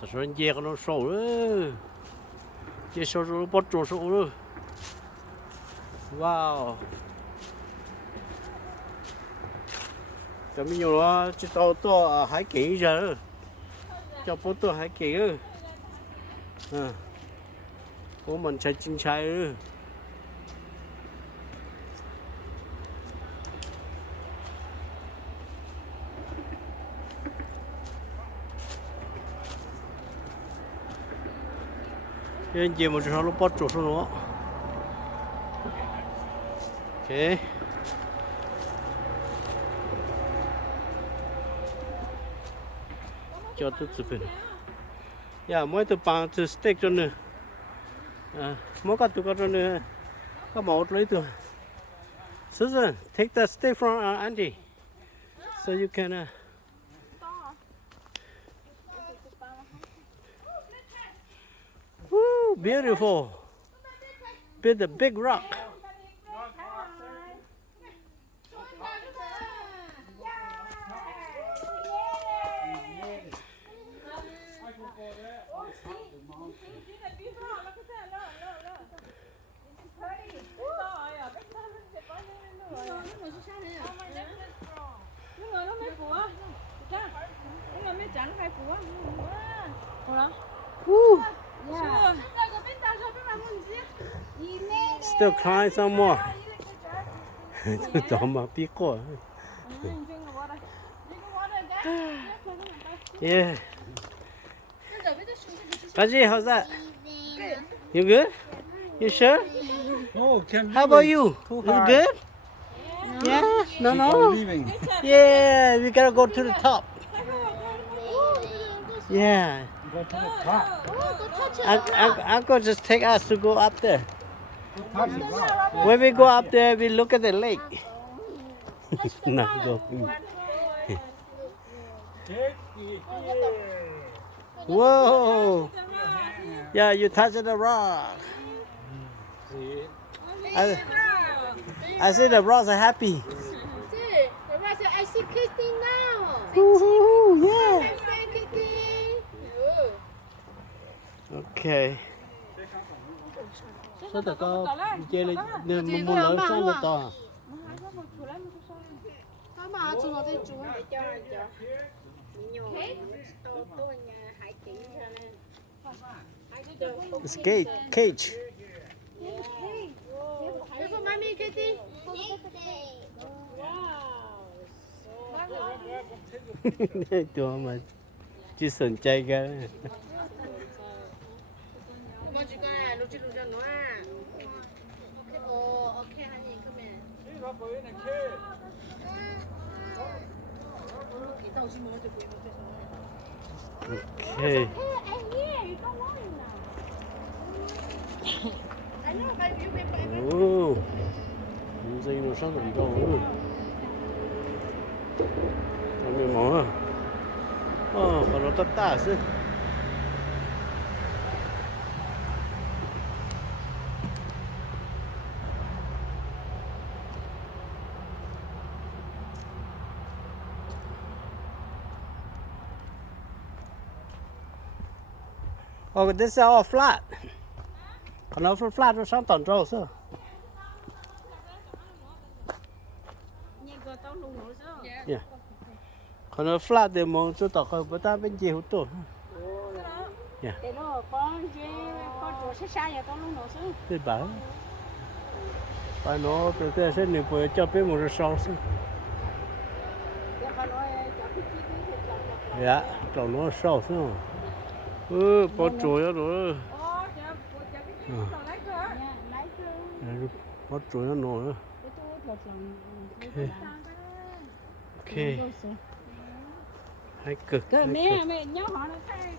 ta số dê con nó sầu nữa dê sầu rồi bắt trộn sầu nữa wow cho mình nhiều đó chỉ tao to 2 kg giờ cho bố to 2 kg bố mình chạy ntshai nữa nên chỉ một số lúc bắt trộn số nữa ok cho tôi chụp hình mỗi từ bằng từ steak cho nữa mỗi cái từ cho nữa có một lấy từ Susan take the steak from Andy so you can woo, beautiful with the big rock Still climb some more. Toma pico. Yeah. Kaji, how's that? You good? You sure? Oh, how about you? Is it good? Yeah? No? Yeah, we gotta go to the top. Yeah. Go to the top. Uncle just take us to go up there. When we go up there, we look at the lake. Not go. Whoa! Yeah, you touched the rock. I see the rocks are happy. I see Kitty now. Woohoo! Yeah. I see Kitty. Okay. Sao tao có chơi là nên muốn lớn sao là to. Có mà chúng nó thấy chú để cho nhiều to nhà 2 kg ra nè. It's cage. This for mommy Kitty. Wow. Tụi mà chỉ sần chay cái. Con chỉ có là lúc cho nó à. Ok anh nhìn cái mẹ. Okay. Oh, dây nó sang tận đâu rồi? Tao mới mò. Còn nó tắt chứ. Oh, this is all flat. Còn nó flat nó sang tận đâu chứ? Yeah. Còn nó flat thì mà chúng ta coi bữa ta bên gì hút tốt. Yeah. Để nó con chỗ xa xa nhà tao luôn nó chứ. Thế bảo. Phải nó từ từ sẽ nửa buổi cho bên một rồi sau chứ. Dạ, cho nó sau chứ. Bỏ chuối rồi. Bỏ chuối nó nổi. Ok. Hai cực. Mẹ nhớ họ nó thay.